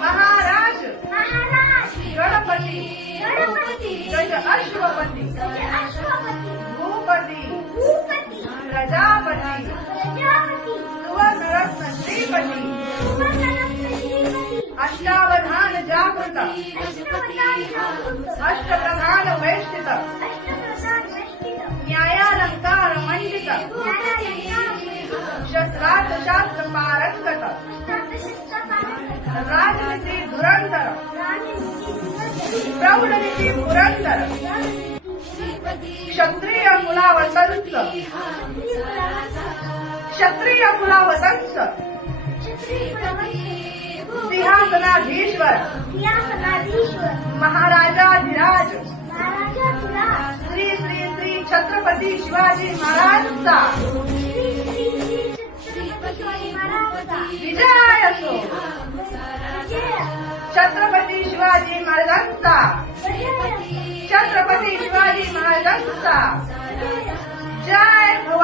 महाराज गणपती गज अश्वपती भूपती प्रजापती सुवर्णरत्न श्रीपती अष्टावधान जागृत अष्टप्रधान वैष्ठित न्यायालंकार मंडित शस्त्रार्थ शास्त्र पारंगत राजनीती धुरंधर प्रौढनीती पुरंदर क्षत्रिय कुलावतंस सिंहासनाधीश्वर महाराजाधिराज श्री श्री श्री छत्रपती शिवाजी महाराजांचा विजय असो. छत्रपती शिवाजी महाराजांचा छत्रपती शिवाजी महाराजांचा जय भवानी.